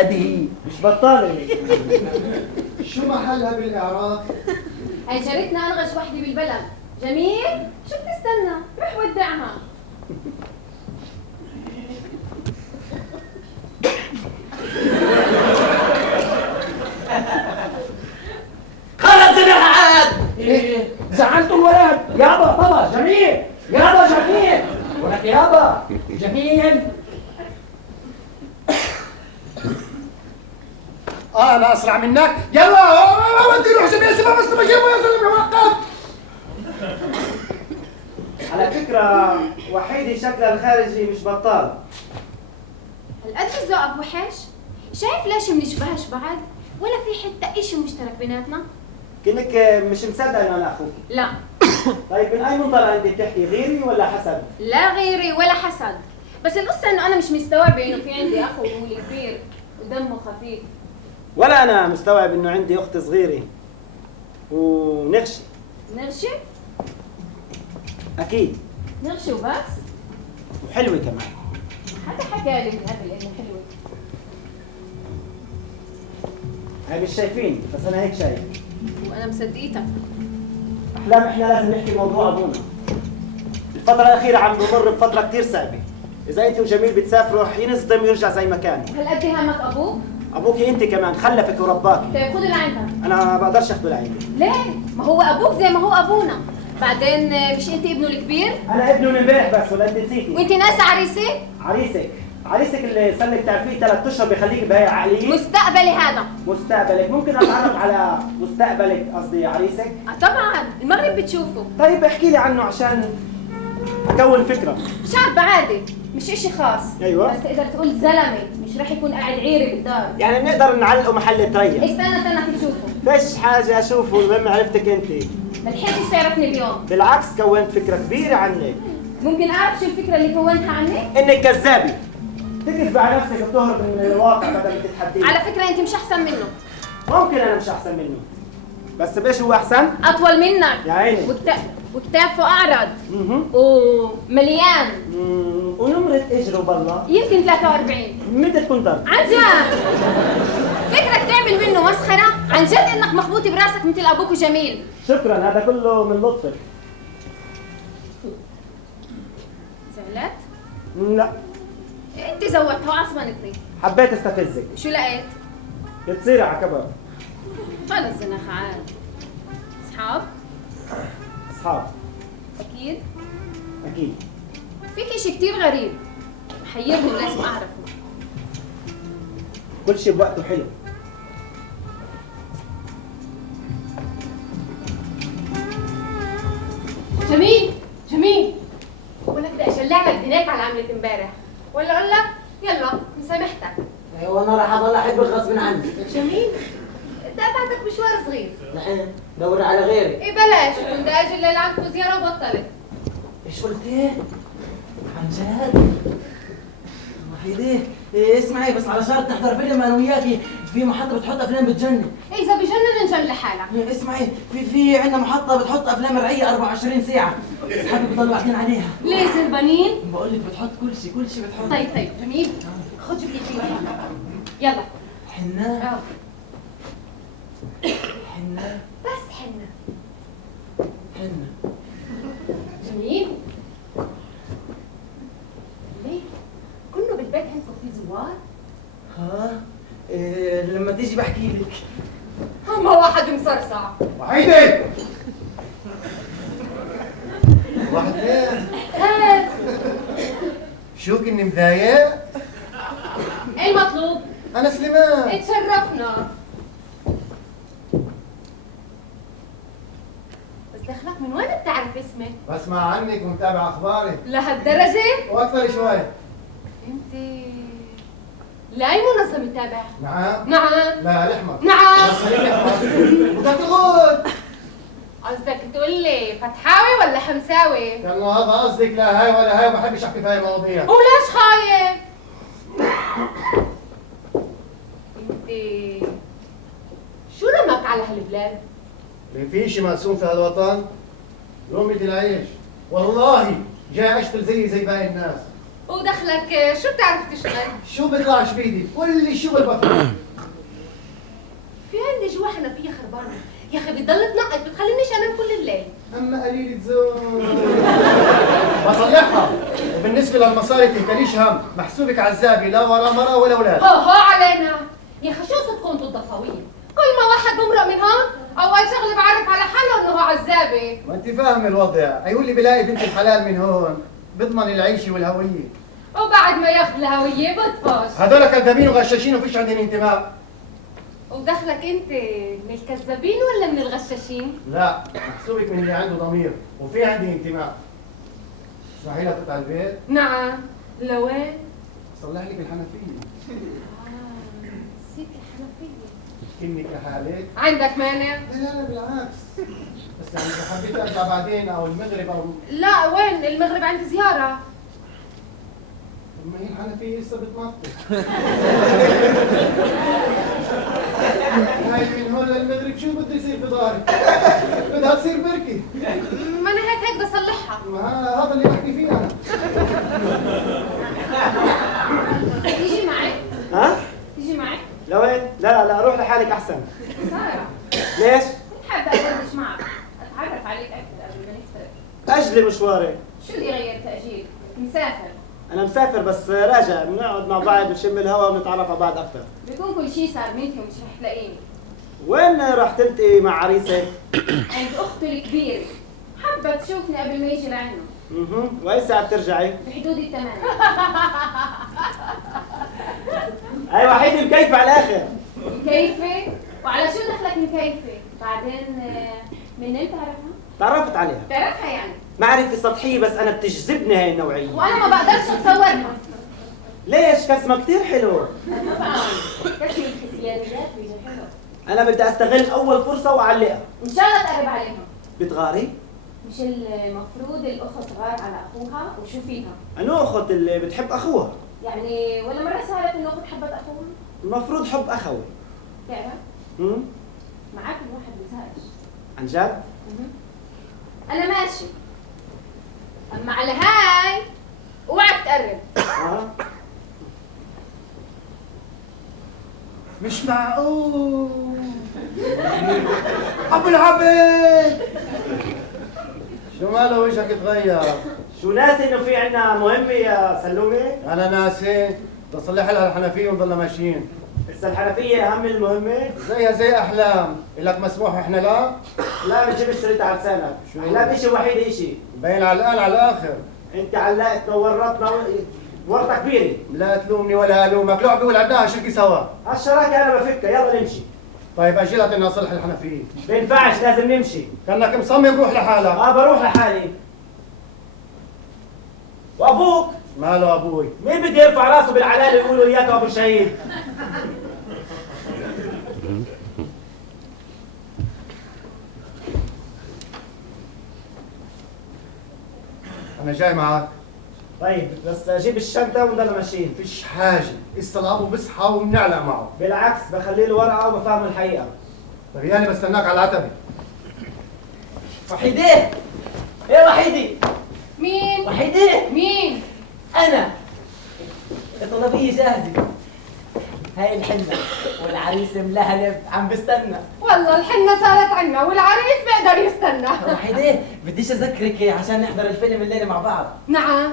هذه مش بطالة. شو محلها بالإعراب؟ هي جارتنا أنغش وحدة بالبلد. جميل؟ شو بتستنى؟ روح ودعها. خلص الحاد. زعلتوا الولد. يابا بابا جميل. يابا جميل. ولك يابا جميل. أنا أسرع منك. يلا ودي روح جميل سيبها بس بجيبه يا زلمة وقف. على فكرة وحيدة شكلها الخارجي مش بطال. هالقد ذوقك وحش؟ شايف ليش منشبهش بعض؟ ولا في حتى إشي مشترك بيناتنا؟ كأنك مش مصدق إنه أنا أخوك. لا. طيب من أي منطلق أنت بتحكي، غيري ولا حسد؟ لا غيري ولا حسد، بس القصة إنه أنا مش مستوعبة إنه في عندي أخ وهو كبير ودمه خفيف. ولا أنا مستوعب إنه عندي أخت صغيرة ونغشي. نغشي؟ أكيد. نغشي وبس؟ وحلوة كمان. حدا حكى لي من قبل إنه حلوة. هاي مش شايفين بس أنا هيك شايف. وأنا مصدقيتك. أحلام إحنا لازم نحكي موضوع أبونا. الفترة الأخيرة عم بمر بفترة كتير صعبة. إذا أنت وجميل بتسافروا رح ينصدم ويرجع زي ما كان. هالقد همك أبوك؟ أبوكي أنت كمان خلفك ورباكي. طيب خذه لعندك. أنا ما بقدرش أخذه لعندي. ليه؟ ما هو أبوك زي ما هو أبونا. بعدين مش أنت ابنه الكبير؟ أنا ابنه من امبارح بس ولا أنت نسيتي؟ وأنت ناسة عريسي؟ عريسك اللي صار لك تعرفيه 3 أشهر بخليك بهي العقلية؟ مستقبلي هذا. مستقبلك ممكن أتعرف على مستقبلك قصدي عريسك؟ طبعا المغرب بتشوفه. طيب احكي لي عنه عشان أكون فكرة. شاب عادي مش إشي خاص. أيوة. بس تقدر تقول زلمة مش رح يكون قاعد عيري بالدار. يعني بنقدر نعلقه محل تريا. استنى تشوفه. فيش حاجة أشوفه المهم عرفتك أنت. ملحقتش تعرفني اليوم. بالعكس كونت فكرة كبيرة عنك. ممكن أعرف شو الفكرة اللي كونتها عني؟ إنك كذابة. تكذب على نفسك وتهرب من الواقع بدل ما تتحديه. على فكرة أنت مش أحسن منه. ممكن أنا مش أحسن منه. بس بإيش هو أحسن؟ أطول منك. يا عيني. وكتافه أعرض. ومليان. ونمرة إجره بالله. يمكن 43. متى تكون ضرب؟ عن جد. فكرك تعمل منه مسخرة؟ عن جد إنك مخبوط براسك مثل أبوك وجميل. شكرا هذا كله من لطفك. زعلت؟ لا. أنت زودتها عصبنتني. حبيت استفزك. شو لقيت؟ بتصير على كبر. خلص زنخ عاد. أصحاب؟ أصحاب. أكيد؟ أكيد. فيك إشي كتير غريب. محيرني ولازم أعرفه. كل شيء بوقته حلو. جميل ولا بدي أشلع لك دينك على عملة امبارح ولا أقول لك يلا مسامحتك. ايوه انا راح اضل احبك غصب عني. جميل تابعتك مشوار صغير. نحن دور على غيري. ايه بلاش كنت اجي الليله عندكم زياره وبطلت. ايش قلت ايه؟ عن جد؟ وحيدة إيه اسمعي بس على شرط نحضر فيلم انا وياكي في محطة بتحط افلام بتجنن. إيه اذا بجنن نجن لحالك. اسمعي في عندنا محطة بتحط افلام مرئية 24 ساعة. اصحابي بضلوا قاعدين عليها. ليه زربانين؟ بقول لك بتحط كل شيء بتحط. طيب جميل خد جيب لي يلا. حنة حنة بس حنة حنة جميل. ليه؟ كله بالبيت عندكم في زوار؟ ها إيه لما تيجي بحكي لك. هم واحد مصرصع. وحيدة واحد فين؟ خير. شو كني مضايق؟ ايه المطلوب؟ أنا سليمان. اتشرفنا. بس دخلك من وين بتعرف اسمي؟ بسمع عنك ومتابع أخبارك. لهالدرجة؟ وأكثر شوي. انت لأي منظمة تابع؟ نعم. نعم. لا الأحمر. نعم. صحيح الأحمر. وده تغول. قصدك تقول لي فتحاوي ولا حمساوي؟ كان هذا قصدك لا هاي ولا هاي وما بحبش أحكي في هاي المواضيع. وليش خايف؟ انت شو رمك على هالبلاد؟ اللي في شيء مقسوم في هالوطن لقمة العيش. والله جاي أشتغل زي باقي الناس. ودخلك شو بتعرف تشتغل؟ شو بيطلعش بيدي؟ قول لي شو بالبطل. في عندي جوا حنفية خربانة، يا اخي بتضل تنقط بتخلينيش انام كل الليل. اما قليلة زون بصلحها. وبالنسبة للمصاري تهتليش هم، محسوبك عزابي لا ورا مرة ولا اولاد. هو علينا، يا اخي شو قصدكم انتوا الضفاوية؟ كل ما واحد بمرق من هون اول شغله بعرف على حاله انه هو عزابي. ما انت فاهم الوضع، هيقول لي بلاقي بنت الحلال من هون بضمن العيشة والهوية. وبعد ما ياخذ الهوية بطفش. هذول كذابين وغشاشين وفيش عندهم انتماء. ودخلك انت من الكذابين ولا من الغشاشين؟ لا، محسوبك من اللي عنده ضمير وفي عندي انتماء. اسمحي لي تقطع البيت؟ نعم. لوين؟ صلح لك الحنفية. نسيت الحنفية. كنك لحالك؟ عندك مانع؟ لا بالعكس. بس يعني اذا حبيت ارجع بعدين او المغرب او لا وين؟ المغرب عندي زيارة. ما هي الحنفية لسه بتمطر. هاي من هون للمغرب شو بده يصير في ظهري؟ بدها تصير بركة. ما انا هيك بدي اصلحها. هذا اللي بحكي فيه انا. تيجي معي؟ ها؟ تيجي معي؟ لوين؟ لا روح لحالك احسن. سارة ليش؟ كنت حابة أدردش معك، أتعرف عليك أكثر قبل ما نفترق. اجلي مشواري. شو اللي غير تأجيل؟ مسافر. انا مسافر بس راجع، بنقعد مع بعض بنشم الهواء ونتعرف على بعض اكثر. بيكون كل شيء صار منتي ومش رح تلاقيني. وين راح تلتقي مع عريسك؟ عند أخته الكبيرة. حابة تشوفني قبل ما يجي لعنه. واي ساعة بترجعي؟ بحدود الثمانية. اي وحيد مكيفة على الاخر. مكيفة؟ وعلى شو دخلك مكيفة؟ بعدين من امتى تعرفها؟ تعرفت عليها. بتعرفها يعني؟ معرفة سطحية بس انا بتجذبني هاي النوعية. وأنا ما بقدرش أتصورها. ليش؟ كسمة كثير حلو. طبعا كسر الختياريات بيجي حلو. انا بدي استغل اول فرصة واعلقها. إن شاء الله تقرب عليها. بتغاري؟ مش المفروض الأخت تغار على أخوها وشو فيها؟ انو اخت اللي بتحب اخوها؟ يعني ولا مرة سألت إنه أخت حبت أخوها؟ المفروض حب اخوي. تعرف؟ امم معاك الواحد بزهقش. عن جد؟ أنا ماشي. أما على هاي اوعك تقرب. مش معقول. ابو العبد شو ماله وجهك تغير؟ شو ناسي انه في عنا مهمة يا سلومي؟ انا ناسي. بدي اصلح لها الحنفية ونضلنا ماشيين. بس الحنفية اهم من المهمة؟ زيها زي احلام، الك مسموح واحنا لا؟ لا ما تجيبش سيرتها على لسانك. احلام اشي وحيد اشي. مبين على الان على الاخر. انت علقتنا وورطنا ورطة كبيرة. لا تلومني ولا الومك، لعبة ولعبناها شركي سوا. هالشراكة انا بفكها، يلا نمشي. طيب اجلت اني اصلح الحنفية. بينفعش لازم نمشي. كانك مصمم روح لحالك. بروح لحالي. وابوك؟ ماله ابوي؟ مين بده يرفع راسه بالعلالة ويقولوا اياك ابو الشهيد؟ انا جاي معك. طيب بس جيب الشنطة ونضلنا ماشيين. فيش حاجة، لسه الابو بصحى وبنعلق معه. بالعكس بخليه له ورقة وبفهمه الحقيقة. طيب يعني بستناك على العتبة. وحيدة ايه وحيدة؟ مين؟ وحيدة مين؟ انا الطلبية جاهزة. هاي الحنة والعريس ملهلب عم بستنى. والله الحنة صارت عنا والعريس بيقدر يستنى. وحيدة بديش اذكرك عشان نحضر الفيلم الليلة مع بعض. نعم.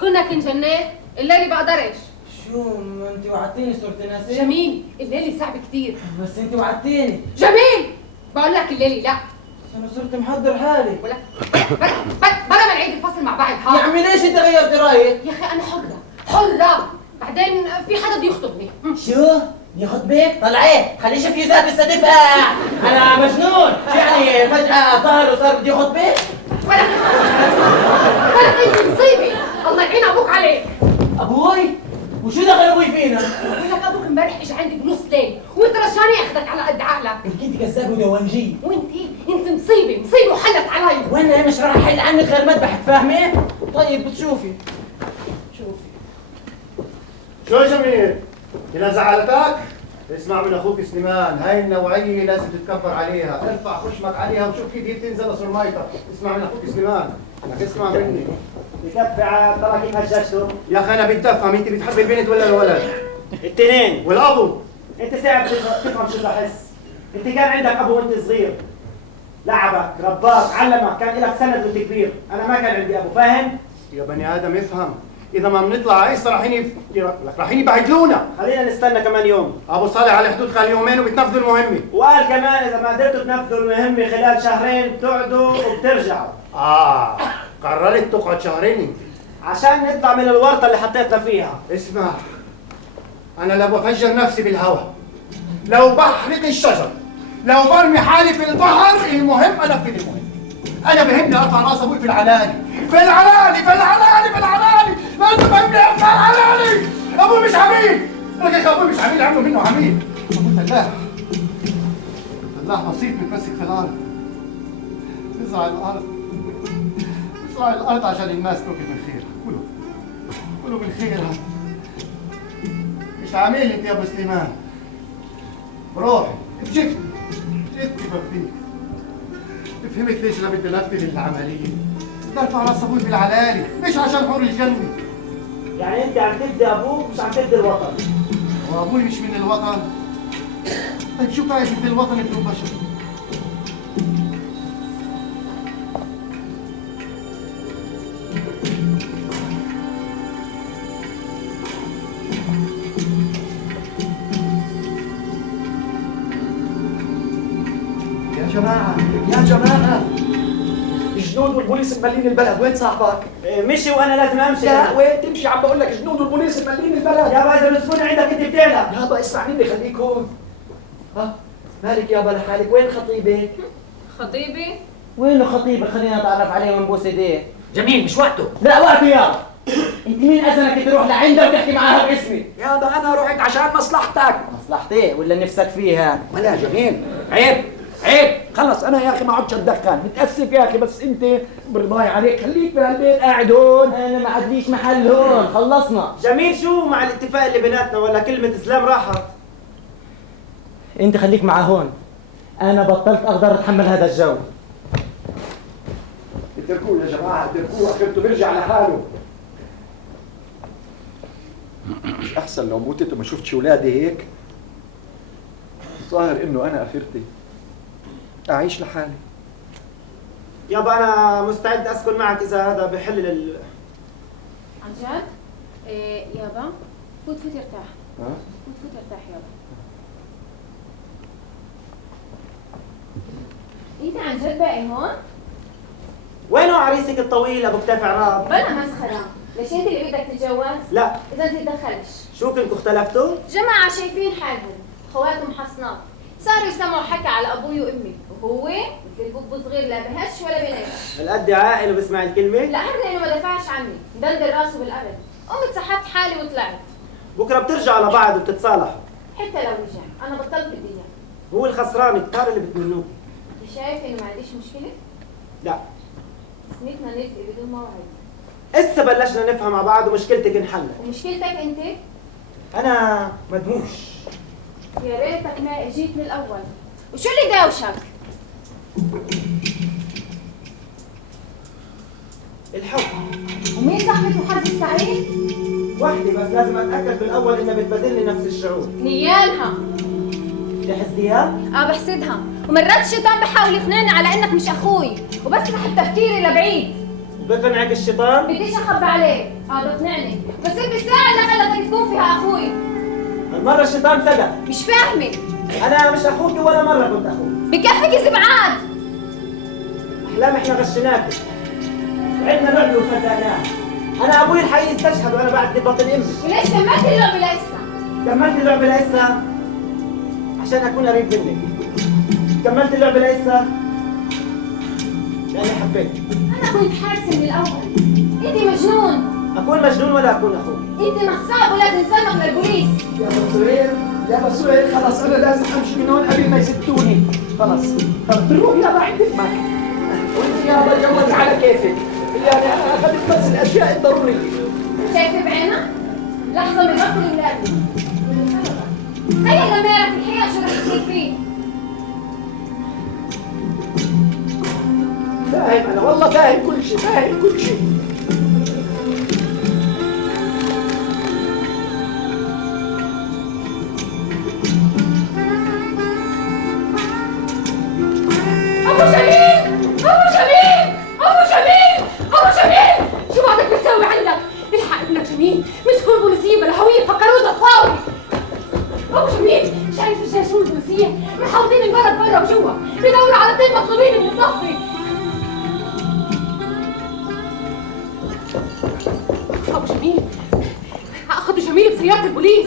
كنا انجنيت الليلة بقدرش. شو ما انت وعدتيني صرت ناسي؟ جميل الليلة صعب كتير. بس انت وعدتيني. جميل بقول لك الليلة لا. انا صرت محضر حالي. ولا بلا ما نعيد الفصل مع بعض يا ها. عمي ليش انت غيرت رايك؟ يا اخي انا حرة بعدين في حدا بده يخطبني. شو؟ يخطبك؟ طلعيه خليه يشوف يزاد لسه دفع. انا مجنون، شو يعني فجأة ظهر وصار بده يخطبك؟ ولا انت مصيبة الله يعين ابوك عليك. ابوي؟ وشو دخل ابوي فينا؟ بقول لك ابوك امبارح اجى عندي بنص ليل وانت رجاني اخذك على قد عقلك. انت كنت كذاب ودوانجي. انت مصيبة وحلت علي. وانا مش راح احل عنك غير مذبح تفهمي؟ طيب بتشوفي شوفي. شو يا جميل؟ إذا زعلتك؟ اسمع من أخوك سليمان، هاي النوعية لازم تتكبر عليها، ارفع خشمك عليها وشوف كيف هي بتنزل صرمايتك، اسمع من أخوك سليمان. لك اسمع مني بكفي عاد ترى كيف هججته؟ يا اخي انا بدي افهم انت بتحب البنت ولا الولد؟ التنين. والابو؟ انت صعب تفهم شو بحس. انت كان عندك ابو وانت صغير، لعبك، رباك، علمك، كان لك سند وانت كبير، انا ما كان عندي ابو، فاهم؟ يا بني ادم افهم، اذا ما بنطلع هسه رايحين يبهدلونا. خلينا نستنى كمان يوم. ابو صالح على حدود خلال يومين وبتنفذوا المهمه. وقال كمان اذا ما قدرتوا تنفذوا المهمه خلال شهرين بتقعدوا وبترجعوا. قررت تقعد شهرين انت عشان نطلع من الورطه اللي حطيتنا فيها. اسمع، انا لو بفجر نفسي بالهواء، لو بحرق الشجر، لو برمي حالي في البحر، المهم انفذ المهم. انا بهمني ارفع راس ابوي في العلالي، في العلالي، في العلالي، في العلالي، ما انت بهمني ارفع العلالي. ابوي مش عميل، يا اخي ابوي مش عميل، عملوا منه عميل. ابوي فلاح، فلاح بسيط متمسك في الارض، بزرع الارض، بزرع الارض عشان الناس تاكل بالخير. كلوا بالخير. مش عميل انت يا ابو سليمان، بروحي جبت بفديك. فهمت ليش انا بدي انفذ العمليه؟ بدي ارفع راس ابوي في العلالي، مش عشان حور الجنه. يعني انت عم تفدي ابوك مش عم تفدي الوطن. وابوي مش من الوطن؟ طيب شو طايف انت الوطن بدون بشر؟ يا جماعة الجنود والبوليس مملين البلد، وين صاحبك؟ مشي وانا لازم امشي. لا وين تمشي؟ عم بقول لك الجنود والبوليس مملين البلد. يابا اذا الزبون عندك انت بتعلق. يابا اسمع مني، خليك هون. ها مالك يابا لحالك؟ وين خطيبك؟ خطيبي؟ وينه خطيبك؟ خلينا نتعرف عليه ونبوس ايديه. جميل مش وقته. لا وقته يابا. انت مين اذنك تروح لعندها وتحكي معها باسمي؟ يابا انا رحت عشان مصلحتك. مصلحتي ايه ولا نفسك فيها؟ ولا جميل عيب عيب، خلص انا يا اخي ما عدتش اتدخل، متاسف يا اخي، بس انت برضاي عليك خليك بهالبيت قاعد هون. انا ما عنديش محل هون، خلصنا. جميل شو مع الاتفاق اللي بيناتنا ولا كلمة اسلام راحت؟ انت خليك معاه هون، انا بطلت اقدر اتحمل هذا الجو. اتركوه يا جماعه، اتركوه، اخرته بيرجع لحاله. مش احسن لو موتت وما شفتش اولادي هيك؟ الظاهر انه انا اخرتي اعيش لحالي. يابا انا مستعد اسكن معك اذا هذا بحل عن جد؟ إيه يابا فوت ارتاح. فوت ارتاح يابا. انت عن جد باقي هون؟ وينه عريسك الطويل ابو كتاف عراب؟ بلا مسخرة، ليش انت اللي بدك تتجوز؟ لا. اذا انت تدخلش. شو كنتوا اختلفتوا؟ جماعة شايفين حالهم، خواتهم حصنات، صاروا يسمعوا حكي على ابوي وامي، وهو مثل البوب صغير لا بهش ولا بنش. هالقد عاقل وبسمع الكلمة؟ لأهل انه ما دفعش عني، دندر راسه بالابد، قمت سحبت حالي وطلعت. بكره بترجعوا لبعض وبتتصالحوا. حتى لو رجع، انا بطلت بدي اياه. هو الخسران كتار اللي بتمنوه. انت شايف انه ما عنديش مشكلة؟ لا. سنتنا نلتقي بدون موعد. هسه بلشنا نفهم مع بعض ومشكلتك انحلت. ومشكلتك انت؟ انا مدهوش. يا ريتك ما اجيت من الاول. وشو اللي دوشك؟ الحب. ومين صاحبة حظ السعيد؟ وحدي بس لازم اتاكد بالاول انها بتبادلني نفس الشعور. نيالها. بتحسديها؟ بحسدها، ومرات الشيطان بحاول يقنعني على انك مش اخوي، وبسرح تفكيري لبعيد. بقنعك الشيطان؟ بديش اخبي عليك، بقنعني، بس بالساعة اللي خلتك تكون فيها اخوي. المرة الشيطان صدق. مش فاهمة. انا مش اخوك ولا مرة كنت اخوك. بكفي كذب عاد. احلام احنا غشناك. عندنا لعبة وصدقناها. انا ابوي الحقيقي استشهد وانا بعد بطن امي. وليش كملت اللعبة لسه؟ كملت اللعبة لسه عشان اكون قريب منك. كملت اللعبة لسه لاني حبيت. انا كنت حارسة من الاول. انت مجنون. اكون مجنون ولا اكون اخوك؟ انت نصاب ولازم تسلمك للبوليس. يا بصوير يا بصوير، خلص انا لازم امشي من هون قبل ما يسدوني. خلص بروح يابا عند امك، وانت يابا جوز على كيفك، يعني انا اخذت بس الاشياء الضروريه. شايفة بعينك؟ لحظة من بطل ولادي. تخيل لما يعرف الحقيقة شو رح يصير فيه. فاهم انا والله فاهم كل شيء، فاهم كل شيء. ابو جميل، ابو جميل، ابو جميل، ابو جميل، شو بعدك بتسوي عندك؟ الحق ابنك جميل، مش كل بوليسيه بلا هويه فكروه ضفاوي. ابو جميل، شايف الجيش والبوليسيه محاوطين البلد برا وجوا، بدوروا على اثنين مطلوبين من الضفه. ابو جميل، اخذوا جميل بسياره البوليس.